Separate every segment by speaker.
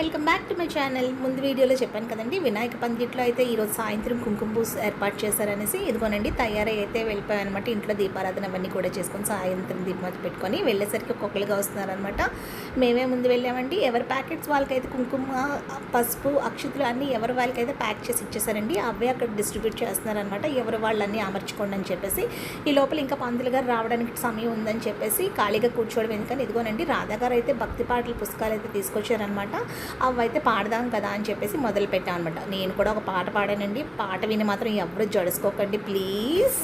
Speaker 1: Welcome back to my channel. ముందు వీడియోలో చెప్పాను కదండి వినాయక పందిట్లో అయితే ఈరోజు సాయంత్రం కుంకుమ పూస ఏర్పాటు చేశారనేసి ఇదిగోనండి తయారై అయితే అనమాట ఇంట్లో దీపారాధన అవన్నీ కూడా చేసుకొని సాయంత్రం దీపం పెట్టుకొని వెళ్ళేసరికి ఒక్కొక్కరుగా వస్తున్నారనమాట మేమే ముందు వెళ్ళామండి. ఎవరి ప్యాకెట్స్ వాళ్ళకైతే కుంకుమ పసుపు అక్షతులు అన్నీ ఎవరి వాళ్ళకైతే ప్యాక్ చేసి ఇచ్చేసారండి అవే అక్కడ డిస్ట్రిబ్యూట్ చేస్తున్నారనమాట ఎవరు వాళ్ళన్నీ అమర్చుకోండి అని చెప్పేసి ఈ లోపల ఇంకా పందులు గారు రావడానికి సమయం ఉందని చెప్పేసి ఖాళీగా కూర్చోవడం ఎందుకని ఇదిగోనండి రాధా గారు అయితే భక్తి పాటల పుస్తకాలు అయితే తీసుకొచ్చారనమాట అవి అయితే పాడదాం కదా అని చెప్పేసి మొదలు పెట్టాం అనమాట నేను కూడా ఒక పాట పాడానండి. పాట విని మాత్రం ఎవరు జడుసుకోకండి ప్లీజ్.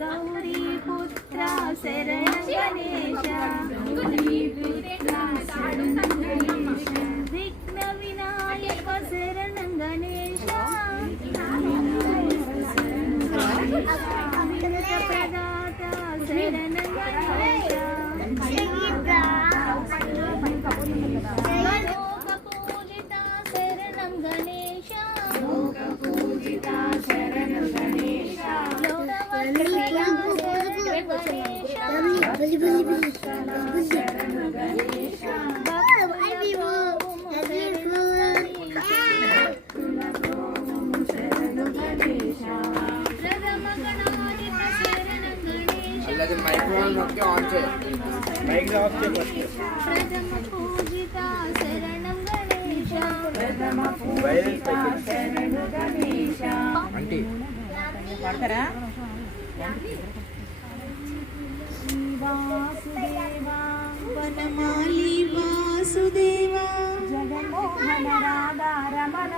Speaker 2: గౌరీ పుత్ర శరణ గణేశ విఘ్న వినాయక శరణం గణేశ
Speaker 3: అంటే
Speaker 4: పడతారా?
Speaker 1: వనమాలి వాసుదేవా
Speaker 2: జగన్మోహన రాధా రమణ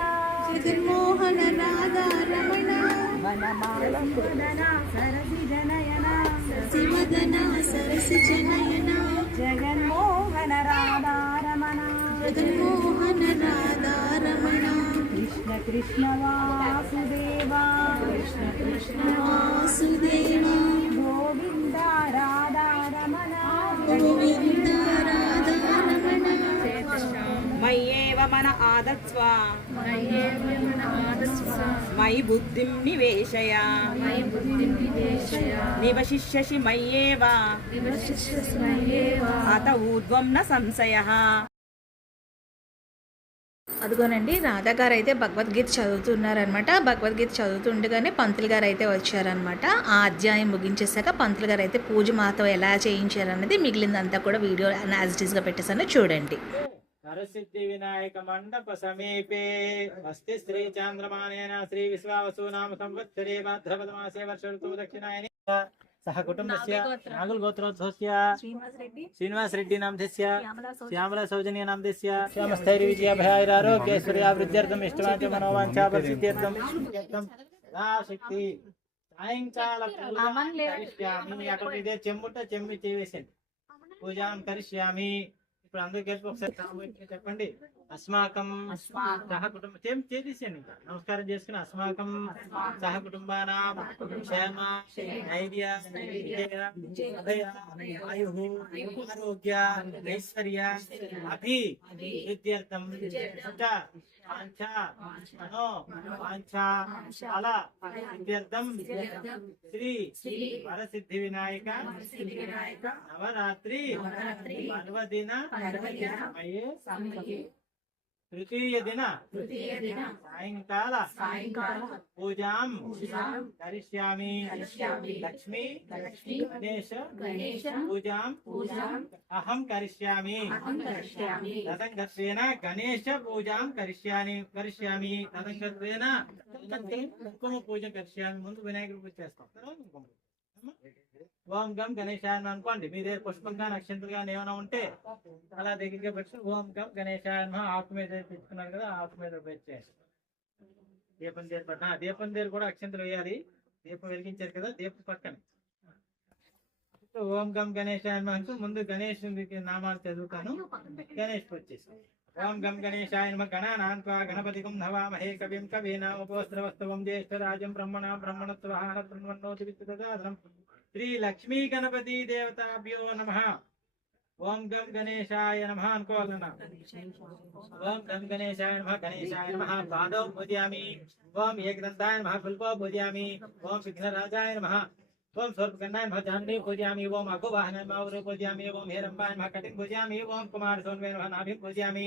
Speaker 1: జగన్మోహన రాధా రమణ
Speaker 2: వనమాలన సరసి జనయన
Speaker 1: శివదన సరసి జనయన
Speaker 2: జగన్మోహన రాధా రమణ
Speaker 1: జగన్మోహన రాధా రమణ.
Speaker 2: కృష్ణ కృష్ణ వాసుదేవా. కృష్ణ కృష్ణ
Speaker 1: వాసుదేవా
Speaker 2: గోవింద రాధా రమణ.
Speaker 1: గోవింద రాధా రమణ
Speaker 4: మయ్యేవ మన ఆదత్స్వ. మయి బుద్ధిం నివేశయ. నివశిష్యసి మయ్యేవ. అత ఊర్ధ్వం న సంశయ.
Speaker 1: అదిగోనండి రాధా గారు అయితే భగవద్గీత చదువుతున్నారనమాట భగవద్గీత చదువుతుండగానే పంతులు గారు అయితే వచ్చారనమాట ఆ అధ్యాయం ముగించేశాక పంతులు గారు అయితే పూజ మాతో ఎలా చేయించారన్నది మిగిలిందంతా కూడా వీడియో యాజిటీస్గా పెట్టేసాను చూడండి.
Speaker 5: నరసిద్ధి వినాయక మండప సమీపే అస్తి శ్రీ చాంద్రమానేన శ్రీ విశ్వావసు నామ సంవత్సరే భాద్రపద మాసే వర్ష ఋతువు దక్షిణాయని సహ కుటుంబస్య నాగుల్ గోత్రోద్భవస్య శ్రీనివాస్ రెడ్డి నామధస్య శ్యామల సౌజన్య నామధస్య శ్యామస్థైర్య విజయ భయారోగ్యేశ్వర్య వృద్ధ్యర్థం ఇష్టవాంచ మనోవాంఛా పరిసిద్ధ్యర్థం నా శక్తి సాయంకాల అక్కడ ఇదే చెమ్ముట చెమ్మి చేసేయండి పూజాం కరిష్యామి ఇప్పుడు అందరూ కలిపి ఒకసారి సామూహికంగా చెప్పండి అస్మాకం సహ కుటుంబ చేం చేసేయండి ఇంకా నమస్కారం చేసుకుని అస్మాకం సహ కుటుంబానా క్షేమ ధైర్య ఆయు ఆరోగ్య ఐశ్వర్య అభి విద్యార్థం మనో వాంఛ ఫల విద్యార్థం శ్రీ వరసిద్ధి వినాయక నవరాత్రి పర్వదిన సమయే తృతీయ దిన. సాయంకాల. పూజాం. కరిష్యామి లక్ష్మీ. గణేశ. పూజాం. అహం కరిష్యామి. తదంగత్వేన గణేశ పూజాం కరిష్యామి కరిష్యామి. తదంగత్వేన కుంకుమ పూజ కరిష్యామి. ముందు వినాయకుడి పూజ చేస్తాం. తర్వాత కుంకుమ పూజ. ఓం గం గణేశాయ అని అనుకోండి. మీ దగ్గర పుష్పంగా నక్షత్రంగా ఏమైనా ఉంటే అలా దగ్గరగా పెట్టి ఓం గం గణేశాయ ఆకు మీద తెచ్చుకున్నారు కదా ఆకు మీద పెట్టేయండి దీపం దగ్గర దీపం దగ్గర కూడా అక్షంతలు వేయాలి. దీపం వెలిగించారు కదా దీపం పక్కన. ఓం గం గణేశాయ అంటూ ముందు గణేష్ నామాలు చదువుతాను. గణేష్ వచ్చేసి. ఓం గం గణేశాయ నమ గణానాన్ గణపతికం నవామహే కవిం కవీనామోపస్త్రవస్తవం జ్యేష్ఠరాజం బ్రహ్మణా బ్రహ్మణత్వహాన బ్రహ్మణోతి విత్తదాదనం श्री लक्ष्मी गणपति देवताभ्यो नमः। ओम गम गणेशाय नमः को लेना ओम गम गणेशाय नमः गणेशाय नमः, पादौ पूजयामि। ओम एकदंताय नमः, फुलको पूजयामि। ओम विघ्नराजाय नमः। ओम स्वर्पकन्नाय नमः चांदी पूजयामि। ओम अगुवाहनाय नमः पूजयामि। ओम हेरम्बाय नमः कटिंग पूजयामि। ओम कुमार सोनवे नमः, नाभि पूजयामि।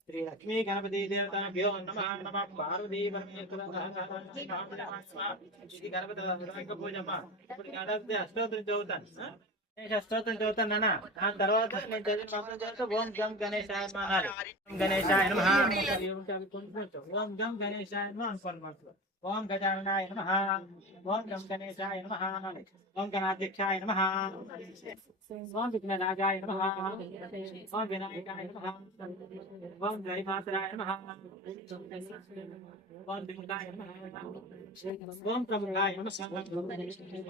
Speaker 5: శ్రీ లక్ష్మీ గణపతి దేవతాభ్యో నమ నమ పార్వతీ పరమేశ్వర గణపతి పూజమ్మ ఇప్పుడు గణపతి అష్టోత్తరం చదువుతాను గణేష్ అష్టోత్తరం చదువుతాను నాన్న దాని తర్వాత నేను చదివిన మంత్రం చదువుతూ ఓం గం గణేశాయ నమః గణేశాయ కొంచెం ఓం గం గణేశాయ అనుకోండి మనసులో ఓం గజాననాయ నమ. ఓం గం గణేశాయ నమః. ఓం గణాధ్యక్షాయ నమ. ఓం విఘ్నరాజాయ నమ. ఓం వినాయకాయ నమ. ఓం జయమాతరాయ నమ. ఓం దిగులాయ నమ. ఓం ప్రముఖాయ నమ.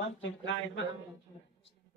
Speaker 5: ఓం శంకరాయ నమ.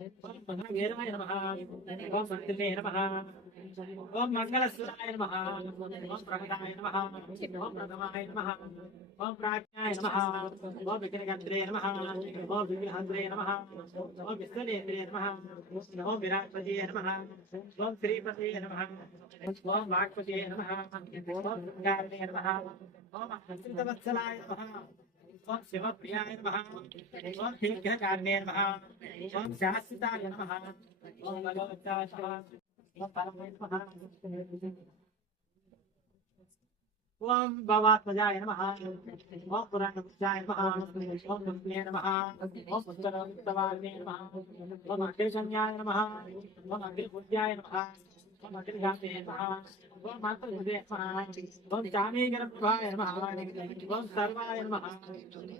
Speaker 5: ఓం ప్రదీపాయ నమ ఓం స్వరాధ్యక్షాయ నమ ఓం స్వరాక్షాయ నమ ఓం ప్రకటాయ ఓం ప్రథమాయ ఓం ప్రాజ్ఞాయ ఓం ఓం ఓం విశ్వనేంద్రే ఓం విరాట్పతియే ఓం శ్రీపతియే ఓం వాక్పతియే ఓం ఓం ఓం శివప్రియాయ నమః ఓం శీఘ్రకారణే నమః ఓం శాశ్వతాయ నమః ఓం భగవత్యాయ నమః ఓం పరమే నమః ఓం భవాత్మజాయ నమః ఓం పురాణముఖ్యాయ నమః ఓం దుర్గే నమః ఓం పుస్తకవారిణే నమః ఓం ओम चामीगर प्रभाय नमः ओम सर्वाय नमः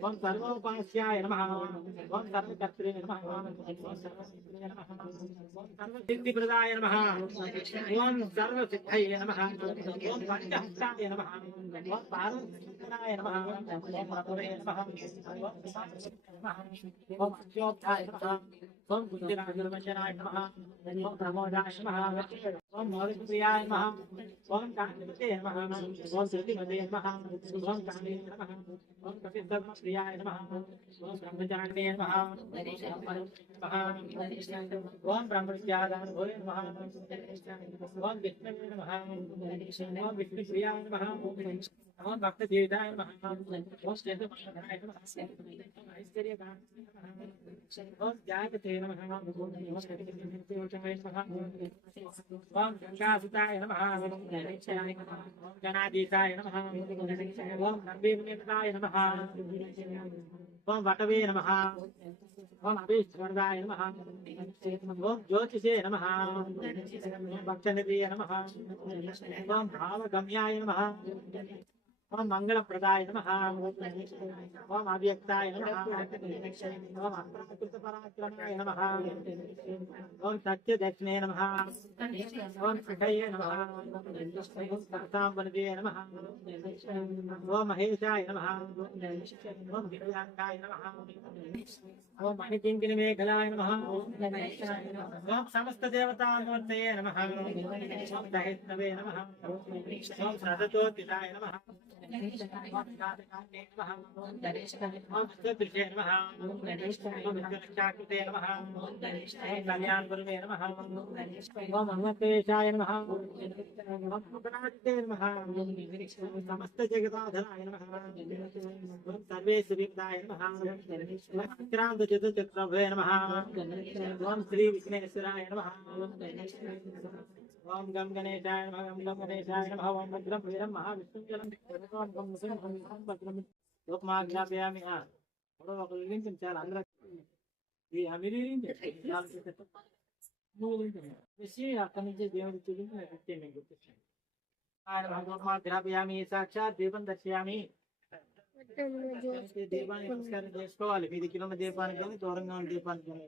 Speaker 5: ओम सर्वोपास्याय नमः ओम सर्वकर्त्रे नमः ओम सर्वसिद्धये नमः ओम सर्वसिद्धिप्रदाय नमः ओम सर्वसिद्धये नमः ओम पञ्चहस्ताय नमः ओम पार्वतीपराय नमः ओम मधुरे नमः ओम नमः ओम अक्षोभ्याय नमः ओम गुजराजवचनाय नमः ओम प्रमोदाय नमः విశాఖపట్నాయ నమః ఓం అత్యోత్థాయ నమః ఓం బుద్ధిరాజుర్వంజనాయ నమః ఓం ప్రమోదాయ నమః ఓం మౌలిప్రియాయ నమః ఓం కాంతిమతే నమః ఓం శృతిమతే నమః ఓం కాళీ నమః ఓం కపిధర్మప్రియాయ నమః ఓం బ్రహ్మచారిణే నమః ఓం గంగాసుతాయ ఓం ఓం ఓం వటవే నమ ఓం అభీశ్వరదాయ ఓం జ్యోతిషే నమ ఓం నమ ఓం భావగమ్యాయ నమ ఓం మంగళప్రదాయ నమః ఓం అవ్యక్తాయ నమః ఓం అప్రాకృత నమ ఓం సత్యదక్షిణే నమః ఓం సుఖయే నమః ఓం సత్సాంబనదే నమ ఓం మహేశాయ నమః ఓం దివ్యాంగాయ నమ ఓం మణికింకిని మేఘలాయ నమ ఓం సమస్త దేవతామూర్తయే నమ ఓం దహిత్వే నమ ఓం సదతోతితాయ నమ ఓం కాతకాన్నే నమః. ఓం సదృశే నమః ఓం విద్యులక్షాకృతే నమః ఓం కళ్యాణగురువే నమః ఓం అమృతేశాయ నమః ఓం ముఖరాజితే నమః ఓం సమస్త జగదాధరాయ నమః ఓం సర్వేశ్వరీదాయ నమః ఓం అక్రాంత చతుర్చక్రభే నమః ఓం శ్రీ విఘ్నేశ్వరాయ నమః ఓం గం గణేశాయ నమః గం గం గణేశాయ నమః ఓం భద్రం వీరం మహావిష్ణుం జలం ఓం గం సింహం భద్రం లోకమాజ్ఞాపయామి ఆ ఇప్పుడు ఒక లింక్ చాలా అందరూ ఈ అమిరీని వచ్చి అక్కడి నుంచి దేవుడి చూపించి పెట్టే మీకు గుర్తించండి ఆయన భగవద్మాధ్యాపయామి సాక్షాత్ దీపం దర్శయామి దీపాన్ని నమస్కారం చేసుకోవాలి మీ దగ్గర ఉన్న దీపానికి కానీ దూరంగా ఉన్న దీపానికి కానీ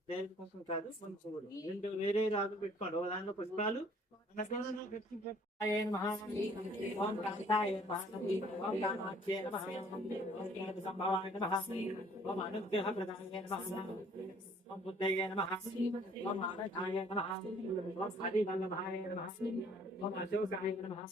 Speaker 5: డైరెక్ట్ కుంకుమ కాదు ముందు పువ్వులు రెండు వేరే రాజులు పెట్టుకోండి ఒక దాంట్లో పుష్పాలు అన్నదానంలో పెట్టుకుంటే ఆయన మహా ఓం కాంతాయ నమః ఓం కామాఖ్యే నమః ఓం జ్ఞాన సంభవాయ నమః ఓం అనుగ్రహ ప్రదాయ నమః ఓం బుద్ధయ నమః ఓం ఆనధాయ నమః ఓం హరివల్లభాయ నమః ఓం అశోకాయ నమః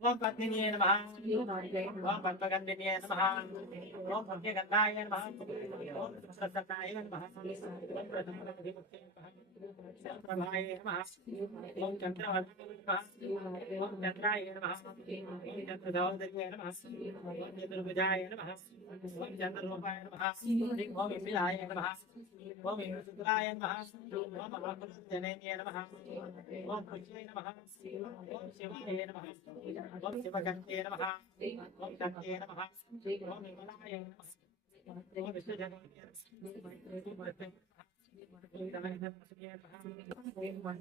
Speaker 5: ఓం పద్మిన్యే నమ ఓం పద్మగంధిన్యే నమ ఓం భవ్యగంధాయ నమ ఓం ప్రసన్నాయ నమ ఓం ప్రథమగంధిముక్తే నమః ఓం ప్రభాయ నమః ఓం చంద్రవర్ణాయ నమః ఓం చంద్రాయ నమ ఓం చంద్రధౌదర్య నమ ఓం చతుర్భుజాయ నమ ఓం చంద్రరూపాయ నమ ఓం ఇంద్రాయ నమ ఓం ఇంద్రశుక్రాయ నమ ఓం మహాపురుష జనేయ నమ ఓం పుష్యై నమ ఓం శివాయ నమ ओम शिवकंटे नमः ओम कंटे नमः ओम निर्मलाय नमः ओम विश्वजननीय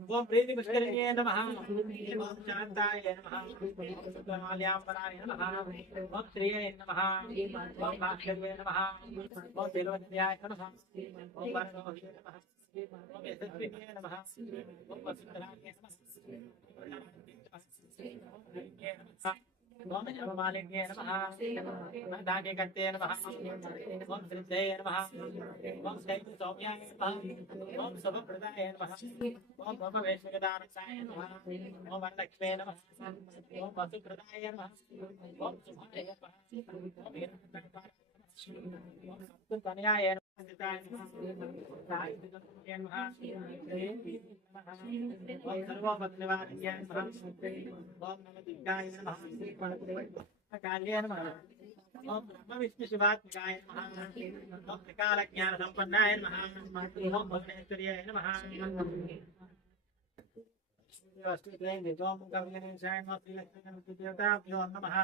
Speaker 5: ओम प्रीति पुष्करिण्ये नमः ओम शान्ताय नमः ओम सुकमाल्याम्बराय नमः ओम श्रिये नमः ओम भास्कर्ये नमः ओम देववन्द्याय नमः ओम वरदोहिये नमः ओम यशस्विन्ये नमः ओम वसुन्धराय नमः ఓం జపమాలిన్యే నమః ఓం దాగ్యకర్తే నమః ఓం శ్రద్ధేయ నమః ఓం శైవ సౌమ్యాయ నమః ఓం శుభప్రదాయ నమః ఓం భవవేశ్వరదానసాయ నమః ఓం వరలక్ష్మే నమః ఓం వసుప్రదాయ నమః ఓం శుభాయ నమః ఓం వీరభద్రాయ నమః ఓం సప్తతనయాయ నమః कार्य ओम ब्रह्म विष्णु शिवात्मकाय नमः ओम प्रकाल ज्ञान संपन्नाय नमः ओम भुवनेश्वरीय नमः अष्टत्रयं देवं कविलेन शयनं श्रीलक्ष्मी देवताभ्यो नमः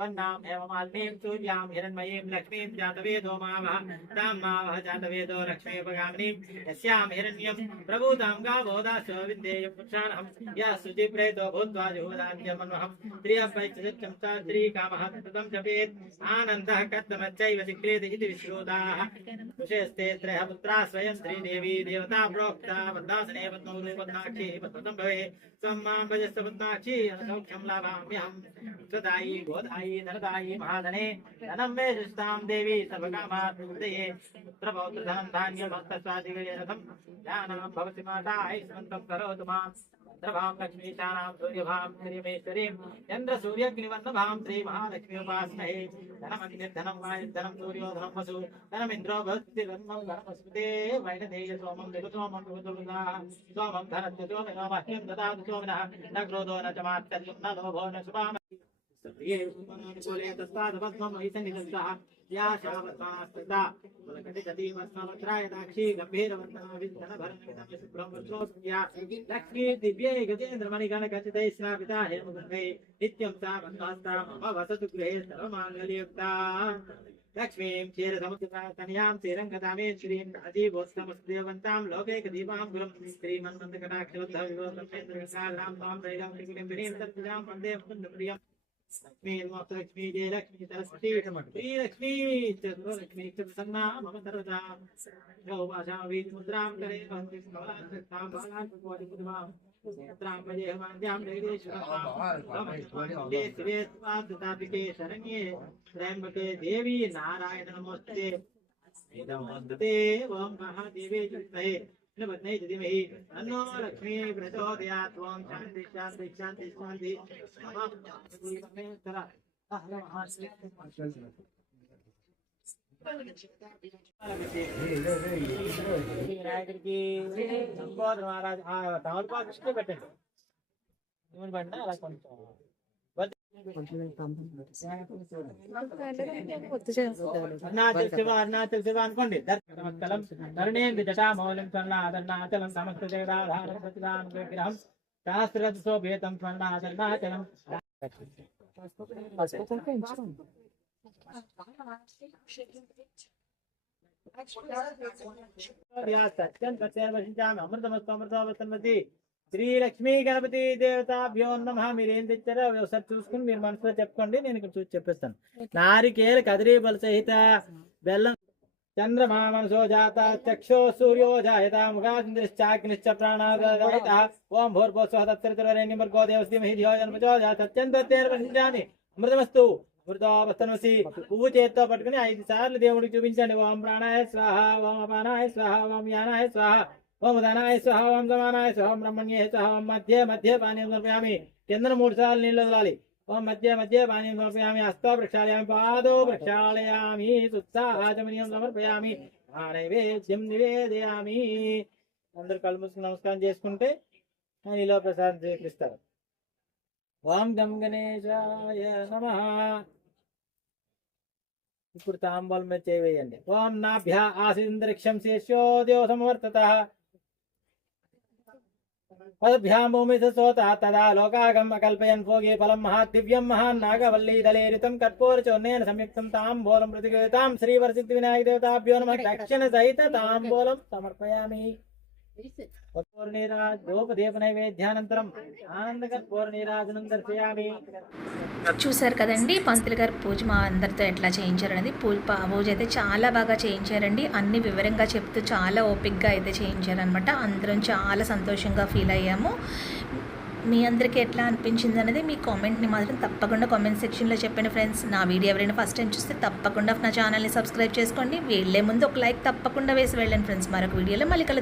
Speaker 5: पन्नाम एवं आल्मीम सूर्याम हिरण्मयीम लक्ष्मीम जातवेदो मावः। ताम मावः जातवेदो लक्ष्मी पगामिनीम यस्याम हिरण्यम प्रभूताम गावोदासो विद्येयं पुरुषाणहं। यः शुचिप्रेतो भूत्वा जुहुदान्त्यमन्वहं। त्रियपैचतुर्थं च त्रिकामः ततं जपेत्। आनन्दः कत्तमच्चैव इति विश्रुताः। विशेषते त्रयः पुत्राः स्वयं श्रीदेवी देवता प्रोक्ता। पद्मासने पद्मगुरु पद्माक्षी भवे त्वं भजस्व पद्माक्षी, अनसौख्यं लाभाम्यहं। स्वदायी बोधायी ధనదాయి ధనదాయి మహాధనే ధనం మే సృష్టాం దేవి సర్వకామాభివృద్ధయే పుత్ర పౌత్ర ధనం ధాన్యం హస్తస్వాదిగజరథం జ్ఞానం భవతి మాతా ఐశ్వంతం కరోతు మా చంద్రభాం లక్ష్మీశానాం సూర్యభాం హరిమేశ్వరీం చంద్ర సూర్యగ్నివర్ణభాం శ్రీ మహాలక్ష్మి ఉపాసమహే ధనమగ్నిర్ధనం వాయుర్ధనం సూర్యోధనం వసు ధనమింద్రో భక్తి ధర్మం ధనమస్మృతే వైనదేయ సోమం దిగుసోమం దుర్గా సోమం ధనత్యో వినో మహ్యం దదాతు సోమిన న క్రోధో న చమాత్తర్యం న లోభో న శుభామ లక్ష్మీ దివ్యై గజేంద్రమణిగణ కచితై స్నాపిత హేమగృహై నిత్యం సా బంధాస్తా మమ వసతు గృహే సర్వమాంగళ్యయుక్త లక్ష్మీం క్షీర సముద్రతనయాం శ్రీరంగదామేం శ్రీం రాజీవోత్తమస్దేవంతాం تكميل ما تكميل لكمي تسبيح في تكميل تكميل تبسنا مم تردا جو باشا وي مدرام كري بندي سوال تام بالان بودي بدوام مدرام بجي همان جام ديري شرام دي سويت واد تابكي شرنيه رمبكي ديوي نارايణ نموستي इदं वन्दते ॐ महादेवे युक्तये बध्नै धीमहि तन्नो लक्ष्मी प्रचोदयात् ॐ शान्ति शान्ति शान्ति शान्ति వినాయకుడికి నంబోదర మహారాజ్ తమలపాకు కృష్ణ పెట్టండి నూనె పడినా అలా కొంచెం అనుకోండి దర్శనం తరుణేంద్ర జటామౌలిం స్వర్ణాదర్ణాచలం సమస్త జగదాధారం సచిదానం విగ్రహం సహస్రశోభేతం స్వర్ణాదర్ణాచలం అమృతమస్తు అమృతవస్తన్మతి శ్రీ లక్ష్మీ గణపతి దేవతాభ్యో నమ. మీరు ఏం తెచ్చారో అవి ఒకసారి చూసుకుని మీరు మనసులో చెప్పుకోండి. నేను ఇక్కడ చూసి చెప్పేస్తాను. నారికేల కదిరీబల సహిత బెల్లం చంద్రమా మనసో జాత చక్షో సూర్యో జాయత ముఖాంద్రిశ్చాగ్నిశ్చ ప్రాణాదయత. ఓం భూర్భోస్వ తత్సరితురేణ్యమర్గో దేవస్తి మహిధియో జన్మజో తత్తేన వశించామి అమృతమస్తు. అమృతోపస్తనమసి. పువ్వు చేత్తో పట్టుకుని ఐదు సార్లు దేవుడికి చూపించండి. ఓం ప్రాణాయ స్వాహ ఓం అపానాయ స్వాహ ఓం యానాయ స్వాహ. ఓం ఉదనాయ స్వాహ ఓం సమానాయ స్వాహ ఓం బ్రహ్మణ్యే స్వాహ ఓం మధ్య మధ్య పానీయం సమర్పయామి కిందన మూడు సార్లు నీళ్ళు వదలాలి ఓం మధ్య మధ్య పానీయం సమర్పయామి హస్త ప్రక్షాళయామి పాదో ప్రక్షాళయామి సుత్సాహాచమనీయం సమర్పయామి ఆ నైవేద్యం నివేదయామి అందరు కళ్ళు మూసుకుని నమస్కారం చేసుకుంటే నీలో ప్రసాదం స్వీకరిస్తారు। ఓం గం గణేశాయ నమ। ఇప్పుడు తాంబూలం మీద చేయవేయండి ఓం నాభ్య ఆసింతరిక్షం శేష్యోద్యో సమవర్తత। పదభ్యాం భూమి సోత తదా లోకాగం అకల్పయన్ భోగే ఫలం మహాదివ్యం మహాన్ నాగవల్లీ దళేరితం కర్పూర చోన్నేన సంయుక్తం తాంబూలం ప్రతిగతాం శ్రీవరసిద్ధి వినాయక దేవతాభ్యో నమ దక్షిణ సహిత తాంబూలం సమర్పయామి.
Speaker 1: చూసారు కదండి పంతులు గారు పూజ మా అందరితో ఎట్లా చేయించారనేది. పూజ పూజ అయితే చాలా బాగా చేయించారండి. అన్ని వివరంగా చెప్తూ చాలా ఓపిక్గా అయితే చేయించారనమాట అందరం చాలా సంతోషంగా ఫీల్ అయ్యాము. మీ అందరికీ ఎట్లా అనిపించింది అనేది మీ కామెంట్ని మాత్రం తప్పకుండా కామెంట్ సెక్షన్లో చెప్పండి ఫ్రెండ్స్. నా వీడియో ఎవరైనా ఫస్ట్ టైం చూస్తే తప్పకుండా నా ఛానల్ని సబ్స్క్రైబ్ చేసుకోండి. వెళ్ళే ముందు ఒక లైక్ తప్పకుండా వేసి వెళ్ళండి ఫ్రెండ్స్. మరొక వీడియోలో మళ్ళీ కలుద్దాం.